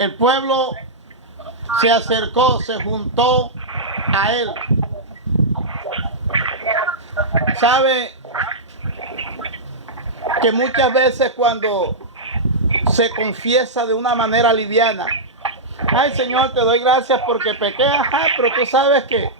el pueblo se acercó, se juntó a él. ¿Sabe que muchas veces cuando se confiesa de una manera liviana, ay Señor, te doy gracias porque pequé, ajá, pero tú sabes que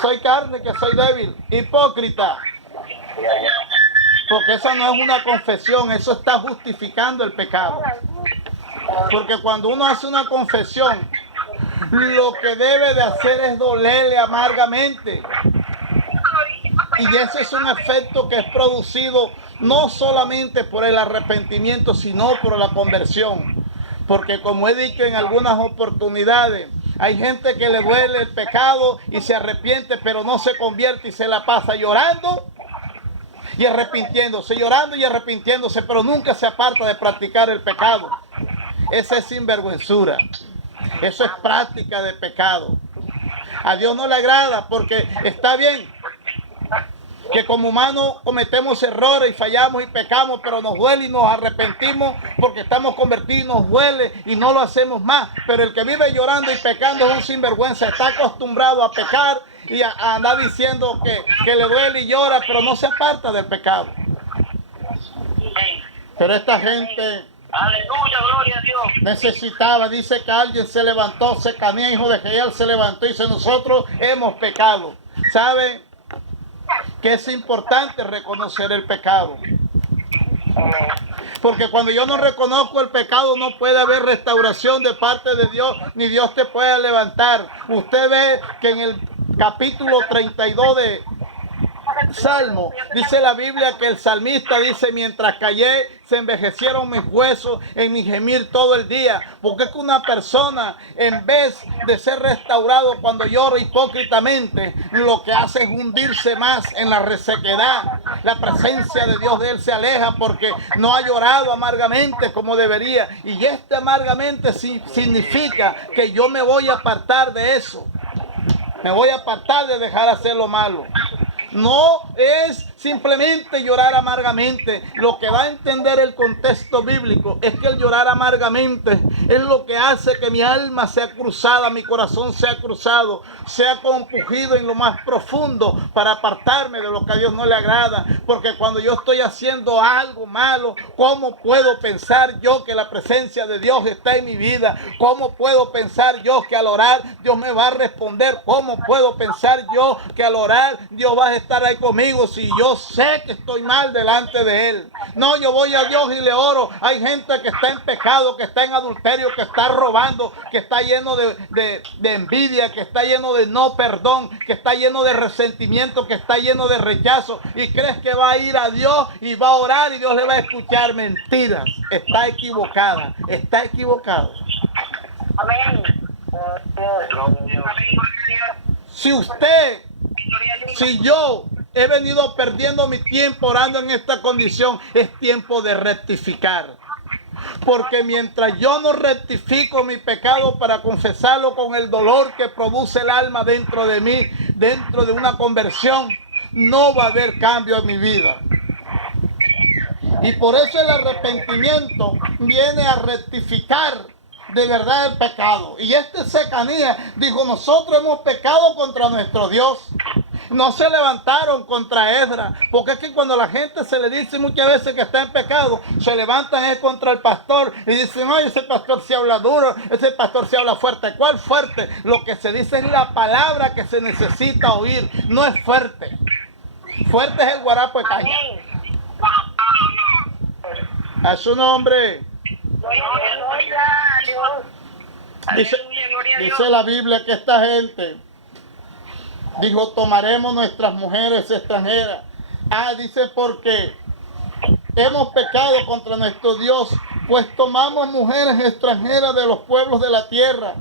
soy carne, que soy débil, hipócrita, porque esa no es una confesión, eso está justificando el pecado. Porque cuando uno hace una confesión, lo que debe de hacer es dolerle amargamente. Y ese es un efecto que es producido no solamente por el arrepentimiento, sino por la conversión. Porque como he dicho en algunas oportunidades, hay gente que le duele el pecado y se arrepiente, pero no se convierte y se la pasa llorando y arrepintiéndose, llorando y arrepintiéndose, pero nunca se aparta de practicar el pecado. Esa es sinvergüenzura. Eso es práctica de pecado. A Dios no le agrada, porque está bien que como humanos cometemos errores y fallamos y pecamos, pero nos duele y nos arrepentimos porque estamos convertidos y nos duele y no lo hacemos más. Pero el que vive llorando y pecando es un sinvergüenza, está acostumbrado a pecar y a andar diciendo que le duele y llora, pero no se aparta del pecado. Pero esta gente, aleluya, gloria a Dios, necesitaba, dice que alguien se levantó, Secanía, hijo de Jehiel, se levantó y dice, nosotros hemos pecado. ¿Sabe que es importante reconocer el pecado? Porque cuando yo no reconozco el pecado, no puede haber restauración de parte de Dios, ni Dios te puede levantar. Usted ve que en el capítulo 32 de Salmo, dice la Biblia que el salmista dice, mientras callé, se envejecieron mis huesos en mi gemir todo el día. Porque es que una persona, en vez de ser restaurado cuando llora hipócritamente, lo que hace es hundirse más en la resequedad. La presencia de Dios de él se aleja porque no ha llorado amargamente como debería. Y este amargamente significa que yo me voy a apartar de eso. Me voy a apartar de dejar hacer lo malo. No es simplemente llorar amargamente. Lo que va a entender el contexto bíblico es que el llorar amargamente es lo que hace que mi alma sea cruzada, mi corazón sea cruzado, sea compungido en lo más profundo para apartarme de lo que a Dios no le agrada. Porque cuando yo estoy haciendo algo malo, ¿cómo puedo pensar yo que la presencia de Dios está en mi vida? ¿Cómo puedo pensar yo que al orar Dios me va a responder? ¿Cómo puedo pensar yo que al orar Dios va a estar ahí conmigo si yo sé que estoy mal delante de Él? No, yo voy a Dios y le oro. Hay gente que está en pecado, que está en adulterio, que está robando, que está lleno de envidia, que está lleno de no perdón, que está lleno de resentimiento, que está lleno de rechazo, y crees que va a ir a Dios y va a orar y Dios le va a escuchar. Mentiras. Está equivocada, está equivocado. amén. Si yo he venido perdiendo mi tiempo orando en esta condición, es tiempo de rectificar. Porque mientras yo no rectifico mi pecado para confesarlo con el dolor que produce el alma dentro de mí, dentro de una conversión, no va a haber cambio en mi vida. Y por eso el arrepentimiento viene a rectificar de verdad el pecado. Y Secanías dijo, nosotros hemos pecado contra nuestro Dios. No se levantaron contra Esdras, porque es que cuando la gente se le dice muchas veces que está en pecado, se levantan contra el pastor y dicen, oye, ese pastor se habla duro, ese pastor se habla fuerte. ¿Cuál fuerte? Lo que se dice es la palabra que se necesita oír, no es fuerte. Fuerte es el guarapo de caña. A su nombre. Dice la Biblia que esta gente dijo, tomaremos nuestras mujeres extranjeras. Dice, porque hemos pecado contra nuestro Dios, pues tomamos mujeres extranjeras de los pueblos de la tierra.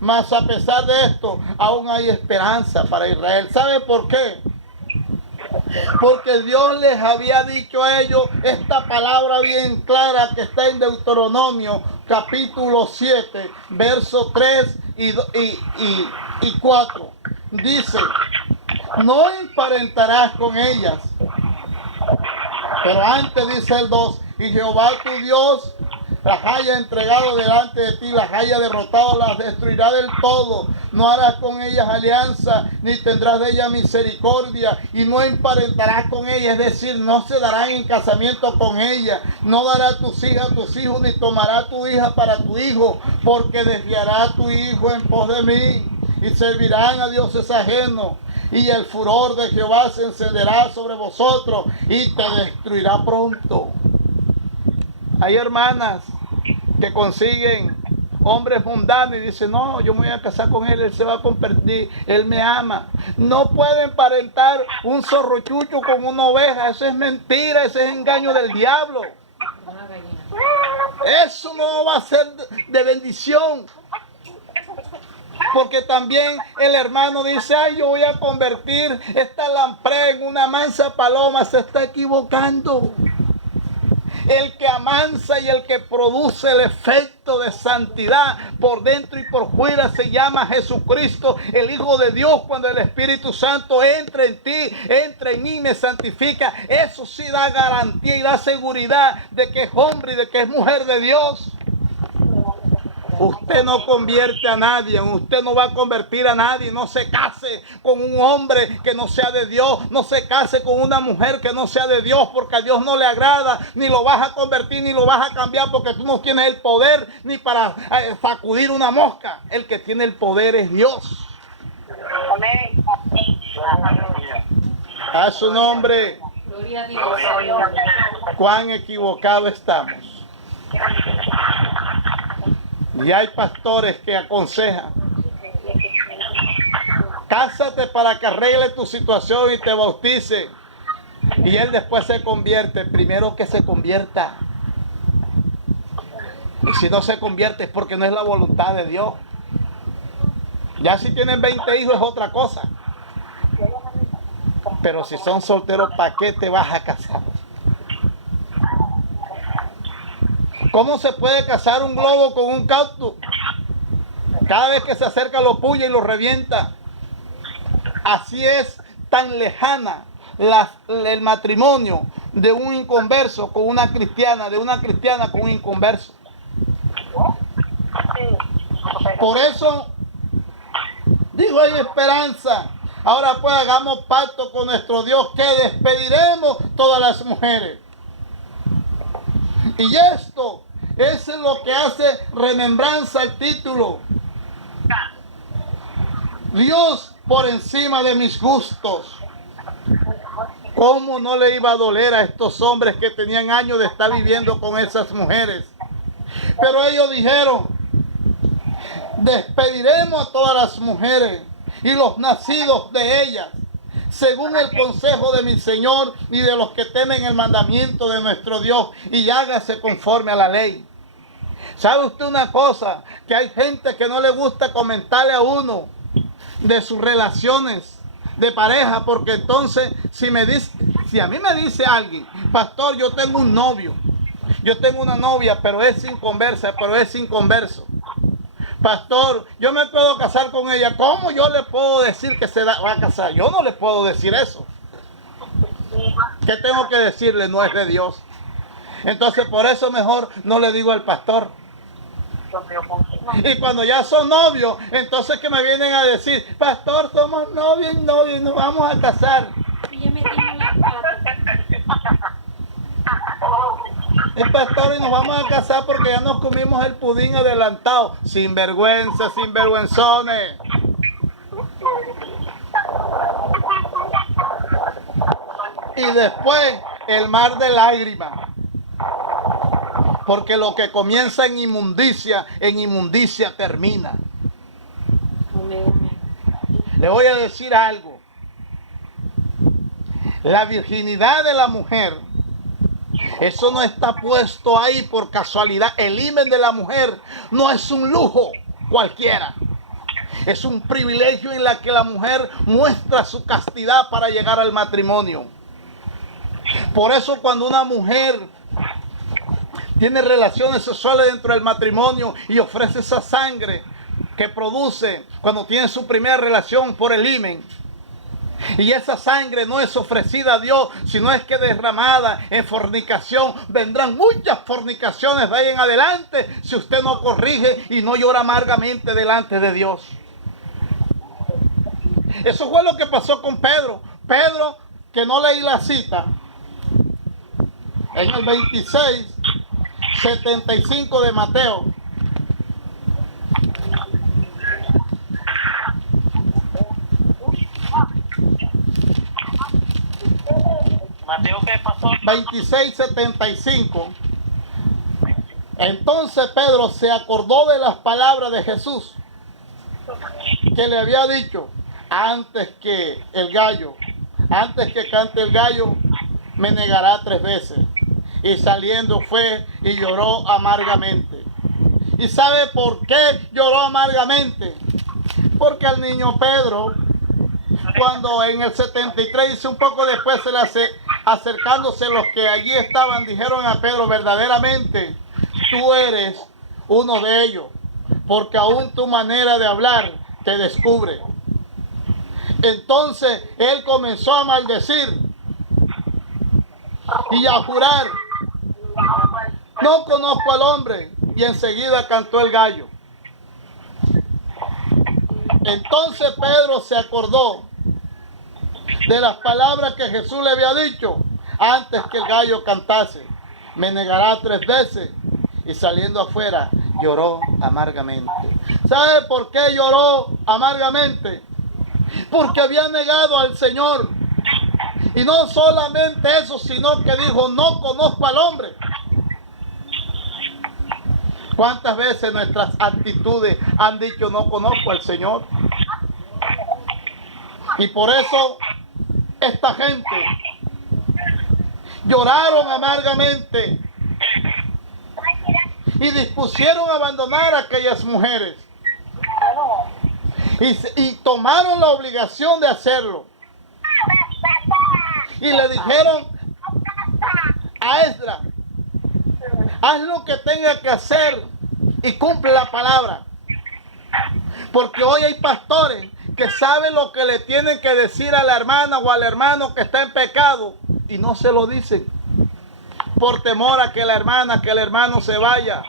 Mas a pesar de esto, aún hay esperanza para Israel. ¿Sabe por qué? Porque Dios les había dicho a ellos esta palabra bien clara que está en Deuteronomio capítulo 7, versos 3 y 4. Dice, no emparentarás con ellas. Pero antes dice el 2, y Jehová tu Dios las haya entregado delante de ti, las haya derrotado, las destruirá del todo. No harás con ellas alianza, ni tendrás de ellas misericordia, y no emparentarás con ellas, es decir, no se darán en casamiento con ellas. No dará tus hijas a tus hijos, ni tomará tu hija para tu hijo, porque desviará a tu hijo en pos de mí, y servirán a dioses ajenos. Y el furor de Jehová se encenderá sobre vosotros y te destruirá pronto. Hay hermanas que consiguen hombres mundanos y dicen, no, yo me voy a casar con él se va a convertir, él me ama. No pueden emparentar un zorrochucho con una oveja, eso es mentira, ese es engaño del diablo. Eso no va a ser de bendición. Porque también el hermano dice, ay, yo voy a convertir esta lamprey en una mansa paloma. Se está equivocando. El que amansa y el que produce el efecto de santidad por dentro y por fuera se llama Jesucristo, el Hijo de Dios. Cuando el Espíritu Santo entra en ti, entra en mí, me santifica, eso sí da garantía y da seguridad de que es hombre y de que es mujer de Dios. Usted no convierte a nadie, usted no va a convertir a nadie. No se case con un hombre que no sea de Dios, no se case con una mujer que no sea de Dios, porque a Dios no le agrada, ni lo vas a convertir, ni lo vas a cambiar, porque tú no tienes el poder ni para sacudir una mosca. El que tiene el poder es Dios. Amén. A su nombre. Gloria a Dios. Cuán equivocado estamos. Y hay pastores que aconsejan, cásate para que arregle tu situación y te bautice. Y él después se convierte. Primero que se convierta. Y si no se convierte es porque no es la voluntad de Dios. Ya si tienen 20 hijos es otra cosa. Pero si son solteros, ¿para qué te vas a casar? ¿Cómo se puede cazar un globo con un cactus? Cada vez que se acerca lo puya y lo revienta. Así es tan lejana el matrimonio de un inconverso con una cristiana, de una cristiana con un inconverso. Por eso digo, hay esperanza. Ahora pues hagamos pacto con nuestro Dios que despediremos todas las mujeres. Y esto es lo que hace remembranza al título. Dios por encima de mis gustos. ¿Cómo no le iba a doler a estos hombres que tenían años de estar viviendo con esas mujeres? Pero ellos dijeron, despediremos a todas las mujeres y los nacidos de ellas, según el consejo de mi Señor y de los que temen el mandamiento de nuestro Dios, y hágase conforme a la ley. ¿Sabe usted una cosa? Que hay gente que no le gusta comentarle a uno de sus relaciones de pareja, porque entonces si a mí me dice alguien, pastor, yo tengo un novio, yo tengo una novia, pero es inconversa, pero es inconverso. Pastor, yo me puedo casar con ella. ¿Cómo yo le puedo decir que se va a casar? Yo no le puedo decir eso. ¿Qué tengo que decirle? No es de Dios. Entonces por eso mejor no le digo al pastor. Y cuando ya son novios, entonces que me vienen a decir, pastor, somos novios y nos vamos a casar. Y ya metimos las patas. El pastor, y nos vamos a casar porque ya nos comimos el pudín adelantado. Sinvergüenza, sinvergüenzones. Y después el mar de lágrimas. Porque lo que comienza en inmundicia termina. Le voy a decir algo. La virginidad de la mujer, eso no está puesto ahí por casualidad. El himen de la mujer no es un lujo cualquiera. Es un privilegio en la que la mujer muestra su castidad para llegar al matrimonio. Por eso cuando una mujer tiene relaciones sexuales dentro del matrimonio y ofrece esa sangre que produce cuando tiene su primera relación por el himen, Y esa sangre no es ofrecida a Dios, sino es que derramada en fornicación. Vendrán muchas fornicaciones de ahí en adelante si usted no corrige y no llora amargamente delante de Dios. Eso fue lo que pasó con Pedro. Pedro, que no leí la cita, en el 26:75 de Mateo. Mateo, ¿qué pasó? 26:75. Entonces Pedro se acordó de las palabras de Jesús que le había dicho: antes que cante el gallo, me negará 3 veces. Y saliendo fue y lloró amargamente. ¿Y sabe por qué lloró amargamente? Porque al niño Pedro, cuando en el 73, dice un poco después, acercándose los que allí estaban, dijeron a Pedro: verdaderamente tú eres uno de ellos, porque aún tu manera de hablar te descubre. Entonces él comenzó a maldecir y a jurar: no conozco al hombre. Y enseguida cantó el gallo. Entonces Pedro se acordó de las palabras que Jesús le había dicho: antes que el gallo cantase, me negará 3 veces. Y saliendo afuera, lloró amargamente. ¿Sabe por qué lloró amargamente? Porque había negado al Señor. Y no solamente eso, sino que dijo: no conozco al hombre. ¿Cuántas veces nuestras actitudes han dicho: no conozco al Señor? Y por eso esta gente lloraron amargamente y dispusieron a abandonar a aquellas mujeres. Y tomaron la obligación de hacerlo. Y le dijeron a Esdras: haz lo que tenga que hacer y cumple la palabra. Porque hoy hay pastores que saben lo que le tienen que decir a la hermana o al hermano que está en pecado y no se lo dicen. Por temor a que la hermana, que el hermano se vaya.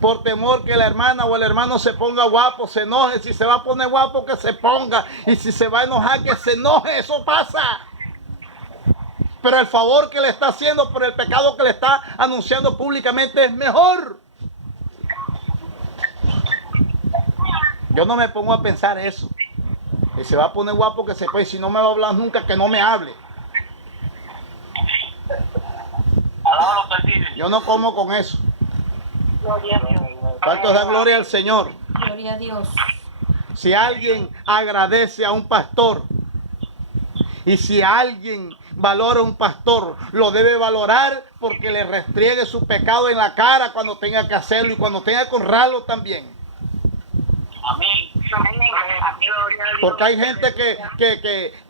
Por temor que la hermana o el hermano se ponga guapo, se enoje. Si se va a poner guapo, que se ponga. Y si se va a enojar, que se enoje. Eso pasa. Pero el favor que le está haciendo por el pecado que le está anunciando públicamente es mejor. Yo no me pongo a pensar eso. Y se va a poner guapo, que se puede. Si no me va a hablar nunca, que no me hable. Yo no como con eso. ¿Cuántos dan gloria al Señor? Gloria a Dios. Si alguien agradece a un pastor y si alguien valora a un pastor, lo debe valorar porque le restriegue su pecado en la cara cuando tenga que hacerlo y cuando tenga que honrarlo también. Amén. Porque hay gente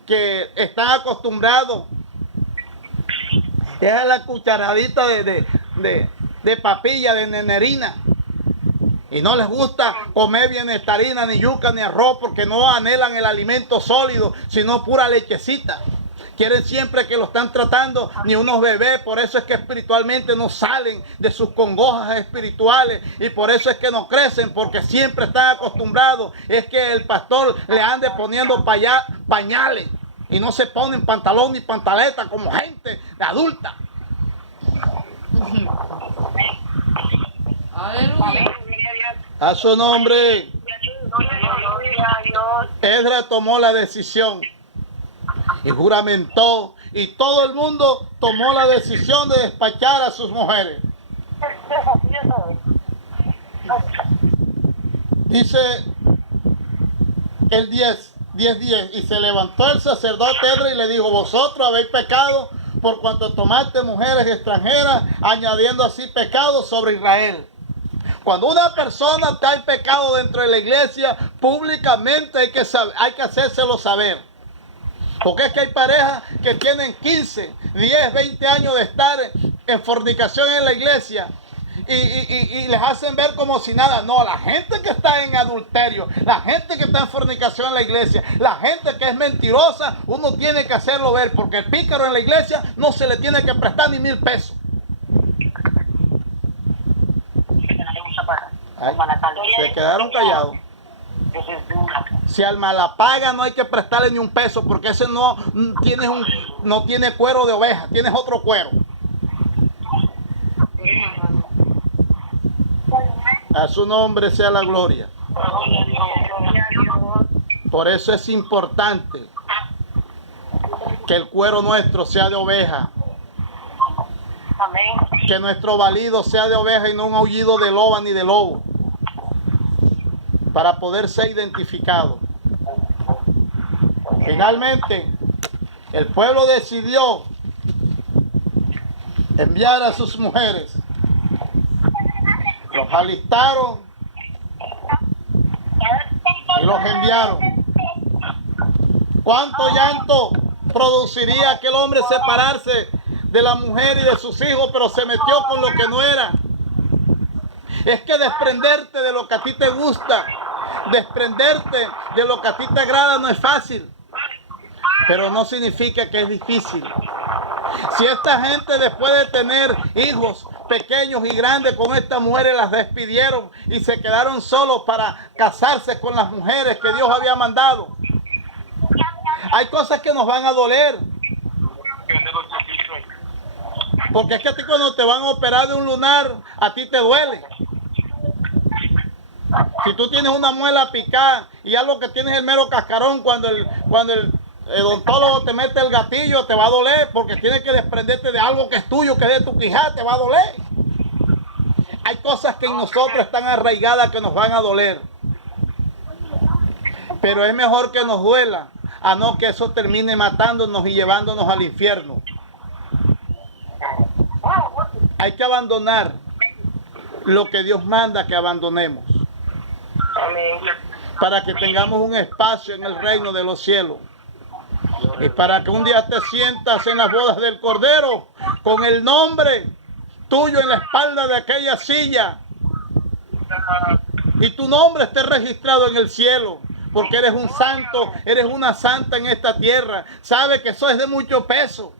que están acostumbrados a la cucharadita de papilla, de nenerina. Y no les gusta comer bienestarina, ni yuca, ni arroz, porque no anhelan el alimento sólido, sino pura lechecita. Quieren siempre que lo están tratando ni unos bebés, por eso es que espiritualmente no salen de sus congojas espirituales y por eso es que no crecen, porque siempre están acostumbrados. Es que el pastor le ande poniendo pañales y no se ponen pantalón ni pantaleta como gente adulta. Aleluya. A su nombre. Esdras tomó la decisión y juramentó, y todo el mundo tomó la decisión de despachar a sus mujeres. Dice el 10:10, y se levantó el sacerdote Esdras y le dijo: vosotros habéis pecado por cuanto tomaste mujeres extranjeras, añadiendo así pecado sobre Israel. Cuando una persona está en pecado dentro de la iglesia, públicamente hay que hacérselo saber. Porque es que hay parejas que tienen 15, 10, 20 años de estar en fornicación en la iglesia y les hacen ver como si nada. No, la gente que está en adulterio, la gente que está en fornicación en la iglesia, la gente que es mentirosa, uno tiene que hacerlo ver, porque el pícaro en la iglesia no se le tiene que prestar ni 1000 pesos. Ay, se quedaron callados. Si al malapaga no hay que prestarle ni un peso, porque ese no tiene cuero de oveja, tienes otro cuero. A su nombre sea la gloria. Por eso es importante que el cuero nuestro sea de oveja. Que nuestro balido sea de oveja y no un aullido de loba ni de lobo, para poder ser identificado. Finalmente, el pueblo decidió enviar a sus mujeres. Los alistaron y los enviaron. ¿Cuánto llanto produciría aquel hombre separarse de la mujer y de sus hijos, pero se metió con lo que no era? Es que desprenderte de lo que a ti te gusta, desprenderte de lo que a ti te agrada no es fácil, pero no significa que es difícil. Si esta gente, después de tener hijos pequeños y grandes, con estas mujeres las despidieron y se quedaron solos para casarse con las mujeres que Dios había mandado, hay cosas que nos van a doler. Porque es que a ti cuando te van a operar de un lunar, a ti te duele. Si tú tienes una muela picada y ya lo que tienes es el mero cascarón, cuando el odontólogo te mete el gatillo, te va a doler, porque tienes que desprenderte de algo que es tuyo, que es de tu quijada, te va a doler. Hay cosas que en nosotros están arraigadas que nos van a doler. Pero es mejor que nos duela a no que eso termine matándonos y llevándonos al infierno. Hay que abandonar lo que Dios manda que abandonemos, para que tengamos un espacio en el reino de los cielos, y para que un día te sientas en las bodas del Cordero con el nombre tuyo en la espalda de aquella silla, y tu nombre esté registrado en el cielo, porque eres un santo, eres una santa en esta tierra. Sabe que eso es de mucho peso,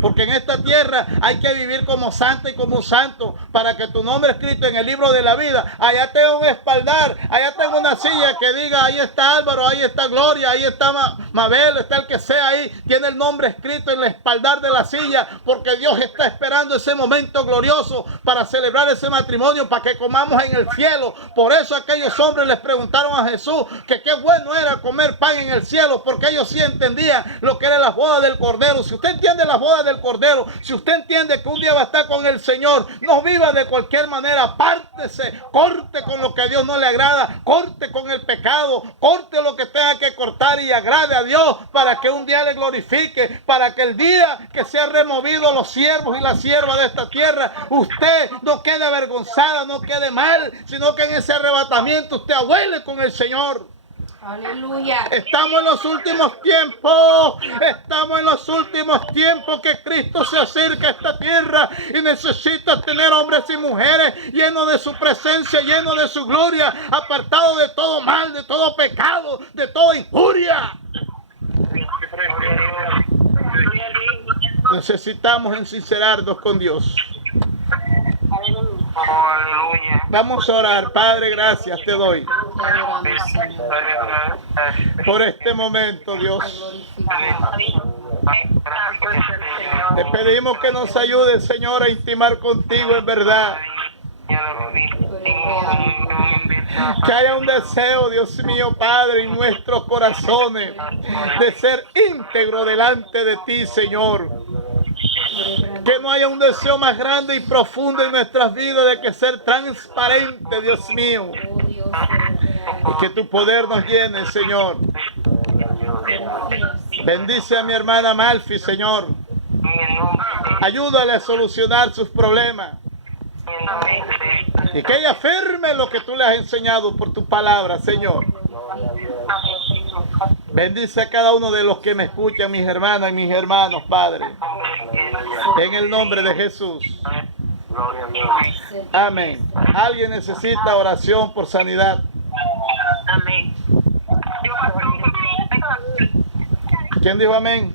porque en esta tierra hay que vivir como santa y como santo, para que tu nombre escrito en el libro de la vida, allá tenga un espaldar, allá tenga una silla que diga, ahí está Álvaro, ahí está Gloria, ahí está Mabel, está el que sea ahí, tiene el nombre escrito en el espaldar de la silla, porque Dios está esperando ese momento glorioso para celebrar ese matrimonio, para que comamos en el cielo. Por eso aquellos hombres les preguntaron a Jesús que qué bueno era comer pan en el cielo, porque ellos sí entendían lo que era las bodas del Cordero. Si usted entiende las bodas del Cordero, si usted entiende que un día va a estar con el Señor, no viva de cualquier manera, apártese, corte con lo que a Dios no le agrada, corte con el pecado, corte lo que tenga que cortar y agrade a Dios, para que un día le glorifique, para que el día que sea removido los siervos y las siervas de esta tierra, usted no quede avergonzada, no quede mal, sino que en ese arrebatamiento usted abuele con el Señor. Aleluya. Estamos en los últimos tiempos. Estamos en los últimos tiempos que Cristo se acerca a esta tierra y necesita tener hombres y mujeres llenos de su presencia, llenos de su gloria, apartados de todo mal, de todo pecado, de toda injuria. Necesitamos ensincerarnos con Dios. Vamos a orar. Padre, gracias te doy por este momento, Dios. Te pedimos que nos ayudes, Señor, a intimar contigo en verdad. Que haya un deseo, Dios mío, Padre, en nuestros corazones de ser íntegro delante de ti, Señor. Que no haya un deseo más grande y profundo en nuestras vidas de que ser transparente, Dios mío. Y que tu poder nos llene, Señor. Bendice a mi hermana Malfi, Señor. Ayúdale a solucionar sus problemas. Y que ella firme lo que tú le has enseñado por tu palabra, Señor. Bendice a cada uno de los que me escuchan, mis hermanas y mis hermanos, Padre. En el nombre de Jesús. Gloria a Dios. Sí. Amén. ¿Alguien necesita oración por sanidad? Amén. ¿Quién dijo amén?